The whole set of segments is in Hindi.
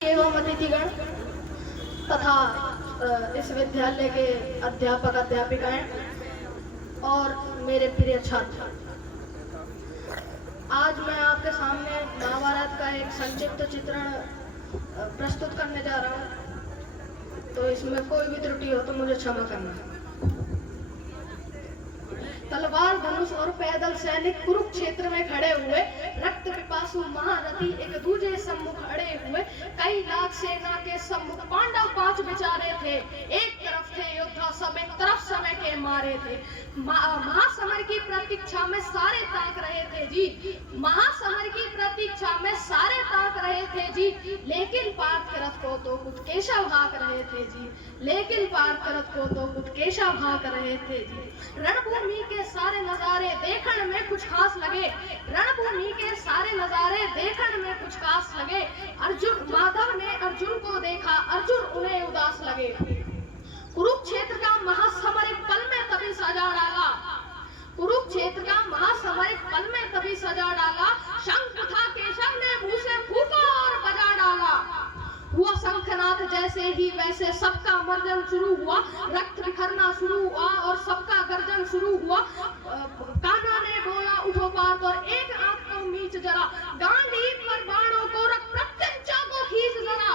एवं अतिथिगण तथा इस विद्यालय के अध्यापक अध्यापिकाएं और मेरे प्रिय छात्र, आज मैं आपके सामने महाभारत का एक संक्षिप्त चित्रण प्रस्तुत करने जा रहा हूं, तो इसमें कोई भी त्रुटि हो तो मुझे क्षमा करना। तलवार, धनुष और पैदल सैनिक कुरुक्षेत्र में खड़े हुए, रक्त पिपासु महारथी एक दूजे सम्मुख अड़े हुए, कई लाख सेना के सम्मुख पांडव पांच बेचारे थे, एक तरफ थे योद्धा सब एक तरफ समय के मारे थे। महासमर की प्रतीक्षा में सारे ताक रहे थे जी, महासमर की प्रतीक्षा में सारे ताक रहे थे जी, लेकिन पार्थ के रथ को तो कुछ केशव हाक रहे थे जी, लेकिन पार्थ के रथ को तो कुछ केशव हाक रहे थे जी। रणभूमि के सारे नजारे देखने में कुछ खास लगे, रणभूमि के सारे नजारे देखने में कुछ खास लगे। अर्जुन, माधव ने अर्जुन को देखा, अर्जुन उन्हें उदास लगे। कुरुक्षेत्र का महासमर एक पल में तभी सजा डाला, कुरुक्षेत्र का महासमर एक पल में तभी सजा डाला। शंख था केशव ने मुंह से फूका और बजा डाला। हुआ शंखनाद जैसे ही वैसे सबका मर्जन शुरू हुआ, रक्त बिखरना शुरू हुआ और सबका गर्जन शुरू हुआ। कान्हा ने बोला उठो पार्थ और एक आंख को मीच जरा, गांडीव पर बाणों को रख प्रत्यंचा को खींच जरा।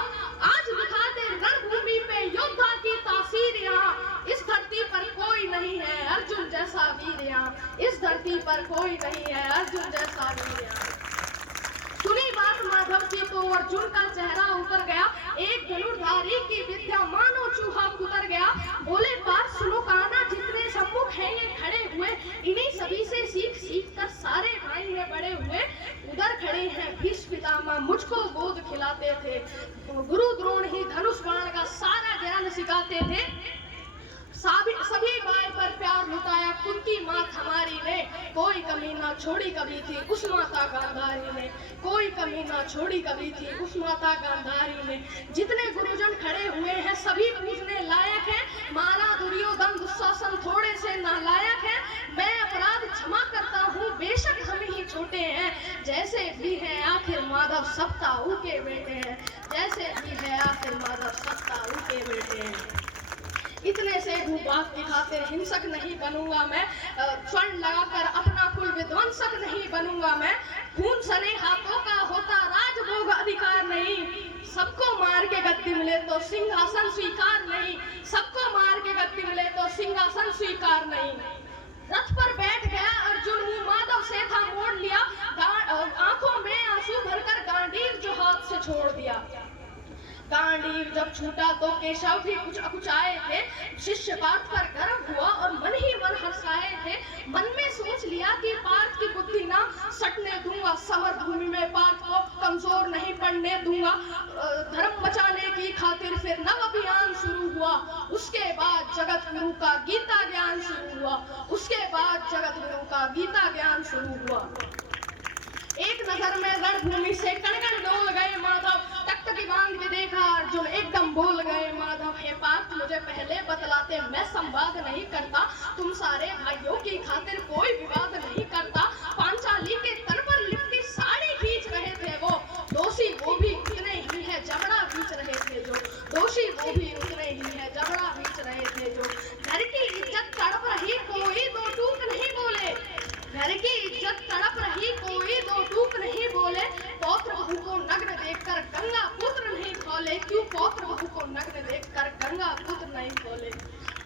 आज दिखाते रणभूमि पे योद्धा की तासीर यहाँ, इस धरती पर कोई नहीं है अर्जुन जैसा वीर यहाँ, इस धरती पर कोई नहीं है अर्जुन जैसा वीर यहाँ। सुनी बात माधव की तो अर्जुन का चेहरा उतर गया, एक धनुर्धारी की विद्या मानो चूहा कुतर गया। बोले पार्थ सुनो कान्हा, जितने सम्मुख हैं ये खड़े हुए, इन्हीं सभी से सीख सीख कर सारे भाई है बड़े हुए। उधर खड़े हैं भीष्म पितामह, मुझको गोद खिलाते थे, गुरु द्रोण ही धनुष बाण का सारा ज्ञान सिखाते थे। सभी भाई पर प्यार लुटाया कुंती मात हमारी ने, कोई कमी ना छोड़ी कभी थी उस माता गांधारी ने, कोई कमी ना छोड़ी कभी थी उस माता गांधारी ने। जितने गुरुजन खड़े हुए हैं सभी पूजने लायक हैं, मारा दुर्योधन दुशासन थोड़े से नालायक है। मैं अपराध क्षमा करता हूँ बेशक हम ही छोटे हैं, जैसे भी है आखिर माधव सब ताऊ के बेटे हैं, जैसे भी है आखिर माधव सब ताऊ के बेटे हैं। इतने से भूभाग दिखाते हिंसक नहीं बनूंगा मैं, स्वर्ण लगाकर अपना कुल विध्वंसक नहीं बनूंगा मैं। खून सने हाथों का होता राजभोग अधिकार नहीं, सबको मार के गद्दी मिले तो सिंहासन स्वीकार नहीं, सबको मार के गद्दी मिले तो सिंहासन स्वीकार नहीं। रथ पर बैठ गया अर्जुन, मुंह माधव से था मोड़ लिया, आंखों में आंसू भरकर गांडीव जो हाथ से छोड़ दिया। गांडीव जब छूटा तो केशव भी कुछ अकुचाए थे, शिष्य पार्थ पर गर्व हुआ और मन ही मन हर्षाए थे। मन में सोच लिया कि पार्थ की बुद्धि ना सटने दूंगा, समर भूमि में पार्थ को कमजोर नहीं पड़ने दूंगा। धर्म बचाने की खातिर फिर नव अभियान शुरू हुआ, उसके बाद जगत गुरु का गीता ज्ञान शुरू हुआ, उसके बाद जगत गुरु का गीता ज्ञान शुरू हुआ। एक नजर में रणभूमि से कण-कण डोल गए माधव, टकटकी बांध के देखा अर्जुन, एकदम बोल गए माधव, हे पार्थ मुझे पहले बतलाते, मैं संवाद नहीं करता, तुम सारे भाइयों की खातिर कोई विवाद नहीं करता। पांचाली के तन पर लिपटी साड़ी खींच रहे थे वो, दोषी वो भी उतने ही है जबड़ा बीच रहे थे जो, दोषी वो भी उतने ही है जबड़ा बीच रहे थे जो। घर की इज्जत तड़प रही कोई दो टूक नहीं बोले, घर की इज्जत तड़प रही कोई दो टूक नहीं बोले। पौत्र बहू को नग्न देखकर गंगा पुत्र नहीं खोले, क्यों पौत्र बहू को नग्न देखकर गंगा पुत्र नहीं खोले।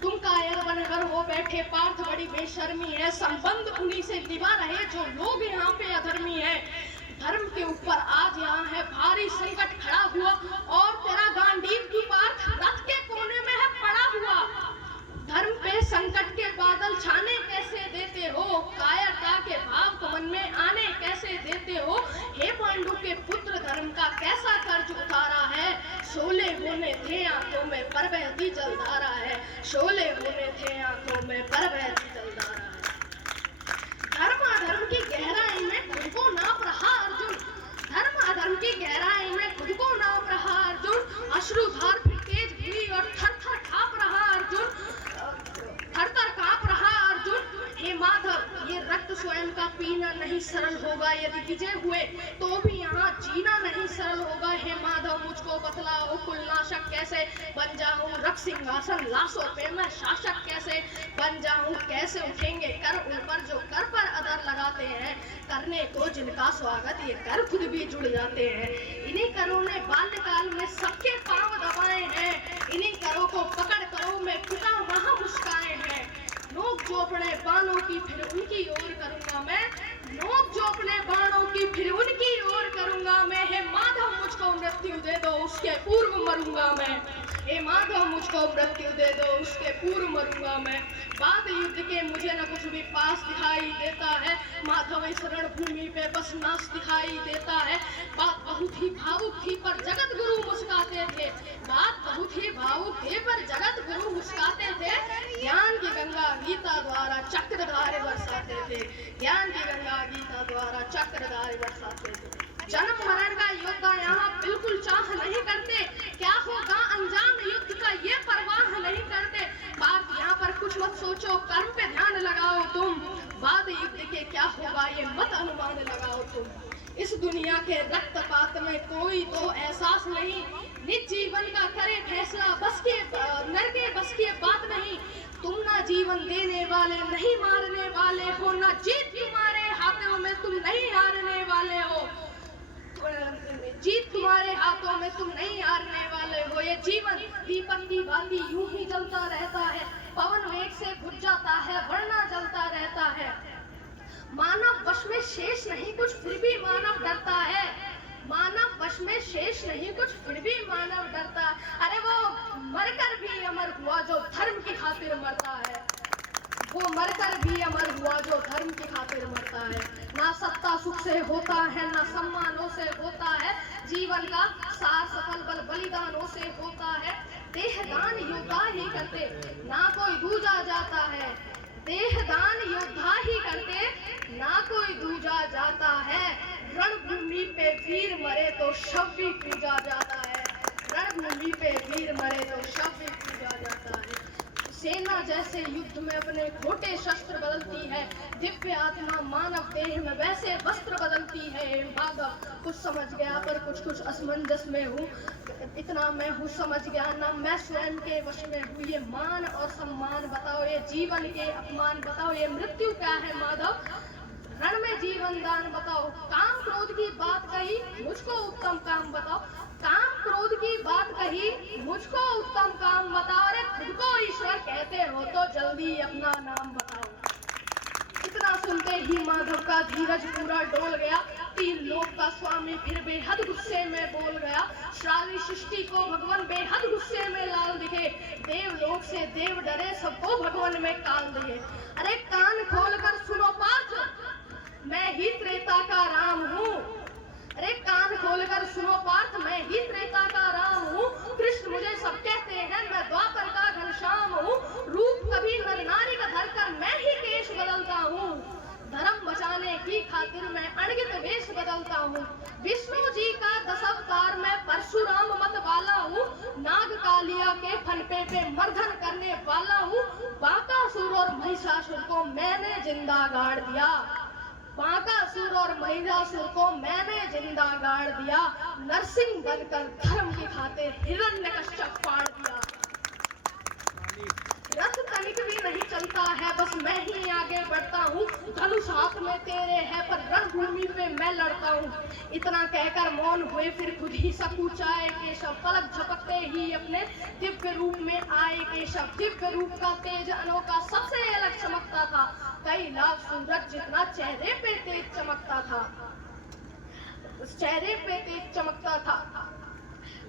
तुम कायर बनकर हो बैठे पार्थ बड़ी बेशर्मी है, संबंध उन्हीं से निभा रहे जो लोग यहाँ पे अधर्मी है। धर्म के ऊपर आज यहाँ है भारी संकट खड़ा हुआ, और तेरा गांडीव की पार्थ रथ के कोने में है पड़ा हुआ। धर्म पे संकट के बादल छाने कैसे देते हो, कायरता के भाव तो मन में आने कैसे देते हो। हे पांडु के पुत्र धर्म का कैसा कर्ज उतारा है, शोले होने थे आंखों में पर बहती जलधारा है, शोले होने थे आंखों में पर बहती जलधारा है। धर्म अधर्म की गहराई में खुद को नाप रहा अर्जुन, धर्म अधर्म की गहराई में खुद को नाप रहा अर्जुन। अश्रुधार फिर तेज हुई और थर थर कांप रहा अर्जुन, थर थर कांप रहा अर्जुन। हे माधव, ये रक्त स्वयं का पीना नहीं सरल होगा, यदि विजय हुए तो भी यहाँ जीना नहीं सरल होगा। हे माधव मुझको बता सिंहासन लाशों पे, मैं शासक कैसे बन जाऊं, कैसे उठेंगे कर उन पर जो कर पर अदर लगाते हैं, करने को जिनका स्वागत ये कर खुद भी जुड़ जाते हैं। इन्हीं करों ने बाल्यकाल में सबके पांव दबाए हैं, इन्हीं करों को पकड़ करो में पिता वहां मुस्काए हैं। नोक जोपड़े बाणों की फिर उनकी ओर करूंगा मैं, नोक जोपड़े बाणों की फिर उनकी ओर करूंगा मैं। हे माधव मुझको मृत्यु दे दो, उसके पूर्व मरूंगा मैं। हे माधव मुझको मृत्यु दे दो, उसके पूर्व मरूंगा मैं। बाद युद्ध के मुझे न कुछ भी पास दिखाई देता है, माधव इस रणभूमि पे बस नाश दिखाई देता है। बात बहुत ही भावुक थी पर जगत गुरु मुस्काते थे, बात बहुत ही भावुक थी पर जगत गुरु मुस्काते थे। ज्ञान की गंगा गीता द्वारा चक्रधारे बरसाते थे, ज्ञान की गंगा गीता द्वारा चक्रधारे बरसाते थे। जन्म मरण का योद्धा यहाँ बिल्कुल चाह नहीं करते, क्या होगा अंजाम युद्ध का ये परवाह नहीं करते। बात यहाँ पर कुछ मत सोचो, कर्म पे ध्यान लगाओ तुम, बाद युद्ध के क्या होगा ये मत अनुमान लगाओ तुम। इस दुनिया के रक्तपात में कोई तो एहसास नहीं, निज जीवन का करे फैसला बस के नर के बस की बात नहीं। तुम ना जीवन देने वाले नहीं मारने वाले हो, ना जीत तुम्हारे हाथों में तुम नहीं हारने वाले हो, जीत तुम्हारे हाथों में तुम नहीं हारने वाले हो। ये जीवन दीपक की भांति यूं ही जलता रहता है, पवन वेग से बुझ जाता है वरना जलता रहता है। मानव वश में शेष नहीं कुछ फिर भी मानव डरता है, मानव वश में शेष नहीं कुछ फिर भी मानव डरता है। अरे वो मरकर भी अमर हुआ जो धर्म की खातिर मरता है, वो मरकर भी अमर हुआ जो धर्म की खातिर मरता है। ना सत्ता सुख से होता है, ना सम्मानों से होता है, जीवन का सार सफल बल बलिदानों से होता है। देहदान योद्धा ही करते ना कोई दूजा जाता है, देहदान योद्धा ही करते ना कोई दूजा जाता है। रणभूमि पे वीर मरे तो शव भी पूजा जाता है, रणभूमि पे वीर मरे तो शव भी पूजा जाता है। सेना जैसे युद्ध में अपने खोटे शस्त्र बदलती है, दिव्य आत्मा मानव देह में वैसे वस्त्र बदलती है। भागव कुछ समझ गया पर कुछ कुछ असमंजस में हूँ, इतना मैं हूँ समझ गया ना मैं स्वयं के वश में हूँ। ये मान और सम्मान बताओ, ये जीवन के अपमान बताओ, ये मृत्यु क्या है माधव, रण में जीवन दान बताओ। काम क्रोध की बात कही मुझको उत्तम काम बताओ, काम क्रोध की बात कही मुझको उत्तम काम बताओ। अरे खुद को ईश्वर कहते हो तो जल्दी अपना नाम बताओ। इतना सुनते ही माधव का धीरज पूरा डोल गया, तीन लोक का स्वामी फिर बेहद गुस्से में बोल गया। सारी सृष्टि को भगवान बेहद गुस्से में लाल दिखे, देवलोक से देव डरे सबको भगवान में काल दिए। अरे कान खोलकर सुनो पार्थ, मैं ही त्रेता का राम हूँ, अरे कान खोलकर सुनो पार्थ मैं ही त्रेता का राम हूँ। कृष्ण मुझे सब कहते हैं, मैं द्वापर का घनश्याम हूँ, रूप कभी नर नारी का धरकर मैं ही केश बदलता हूँ। धर्म बचाने की खातिर मैं अणगित वेश बदलता हूँ, विष्णु जी का 10 अवतार मैं परशुराम मत वाला हूँ। नाग कालिया के फनपे पे मर्दन करने वाला हूँ, बाकासुर और महिषासुर को मैंने जिंदा गाड़ दिया, बाकासुर और महिषासुर को मैंने जिंदा गाड़ दिया। नरसिंह बनकर धर्म की खातिर हिरण्यकश्यप फाड़ दिया। रथ तनिक भी नहीं चलता है, बस मैं ही आगे बढ़ता हूँ, धनुष हाथ में तेरे है पर रणभूमि पे मैं लड़ता हूँ। इतना कहकर मौन हुए फिर खुद ही सकुचाए केशव, पलक झपकते ही अपने दिव्य रूप में आए केशव। दिव्य रूप का तेज अनोखा सबसे अलग चमकता था, कई लाख सूरज जितना चेहरे पे तेज चमकता था, चेहरे पे तेज चमकता था।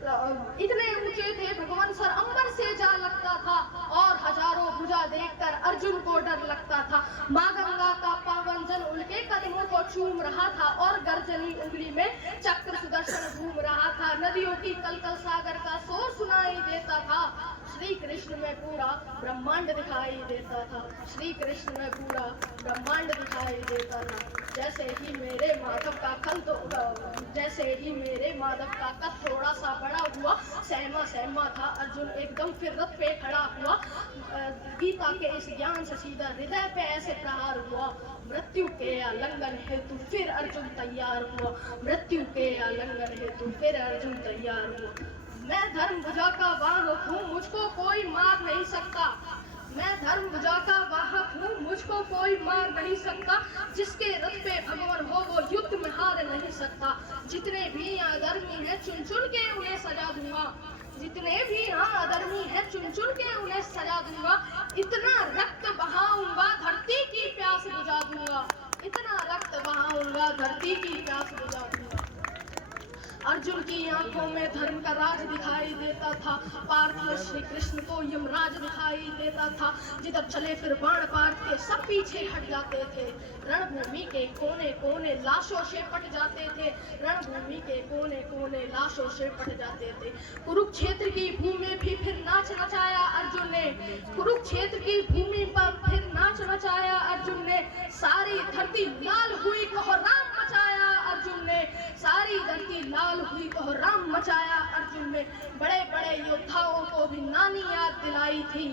इतने ऊंचे थे भगवान सर अंबर से जा लगता था, और हजारों भुजा देखकर अर्जुन को डर लगता था। माँ गंगा का पावन जल उनके कदमों को चूम रहा था, और गर्जनी उंगली में चक्र सुदर्शन घूम रहा था। नदियों की कलकल सागर का शोर सुनाई देता था, श्री कृष्ण में पूरा ब्रह्मांड दिखाई देता था, श्री कृष्ण में पूरा ब्रह्मांड दिखाई देता था। जैसे ही मेरे माधव का कद जैसे ही मेरे माधव का कद थोड़ा सा बड़ा हुआ, सहमा सहमा था अर्जुन एकदम फिर रथ पे खड़ा हुआ। गीता के इस ज्ञान से सीधा हृदय पे ऐसे प्रहार हुआ, मृत्यु के आलिंगन हेतु फिर अर्जुन तैयार हुआ, मृत्यु के आलिंगन हेतु फिर अर्जुन तैयार हुआ। मैं धर्म भुजा का वाहक हूँ, मुझको कोई मार नहीं सकता। मैं धर्म भुजा का वाहक हूँ, मुझको कोई मार नहीं सकता। जिसके रथ पे भगवान हो वो युद्ध में हार नहीं सकता। जितने भी यहाँ अधर्मी हैं चुन चुन के उन्हें सजा दूंगा। जितने भी यहाँ अधर्मी हैं चुन चुन के उन्हें सजा दूंगा। इतना रक्त बहाऊंगा धरती की प्यास बुझा दूंगा। इतना रक्त बहाऊंगा धरती की प्यास बुझा दूंगा। अर्जुन की आंखों में धर्म का राज दिखाई देता था। पार्थिव श्री कृष्ण को यमराज दिखाई देता था। जिधर चले फिर बाण पार्थ के सब पीछे हट जाते थे। रणभूमि के कोने कोने लाशों से पट जाते थे। रणभूमि के कोने कोने लाशों से पट जाते थे। कुरुक्षेत्र की भूमि भी फिर नाच नचाया अर्जुन ने। कुरुक्षेत्र की भूमि पर फिर नाच नचाया अर्जुन ने। सारी धरती लाल हुई कोहराम मचाया अर्जुन ने। सारी धरती लाल हुई कोहराम मचाया अर्जुन ने। बड़े बड़े योद्धाओं को भी नानी याद दिलाई थी।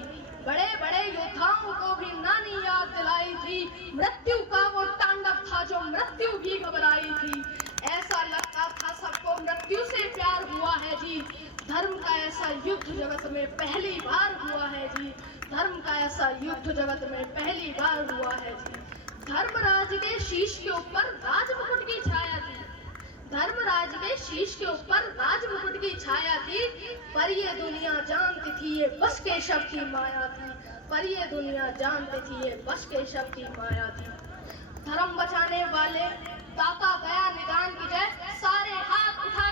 बड़े बड़े योद्धाओं को भी नानी याद दिलाई थी। मृत्यु का वो तांडव था जो मृत्यु भी घबराई थी। ऐसा लगता था सबको मृत्यु से प्यार हुआ है जी। धर्म का ऐसा युद्ध जगत में पहली बार हुआ है जी। धर्म का ऐसा युद्ध जगत में पहली बार हुआ है जी। धर्मराज के शीश के ऊपर राजमुकुट की छाया थी। धर्मराज के शीश के ऊपर राजमुकुट की छाया थी। पर ये दुनिया जानती थी ये बस केशव की माया थी। पर ये दुनिया जानती थी ये बस केशव की माया थी। धर्म बचाने वाले दाता दया निदान की जय। सारे हाथ उठा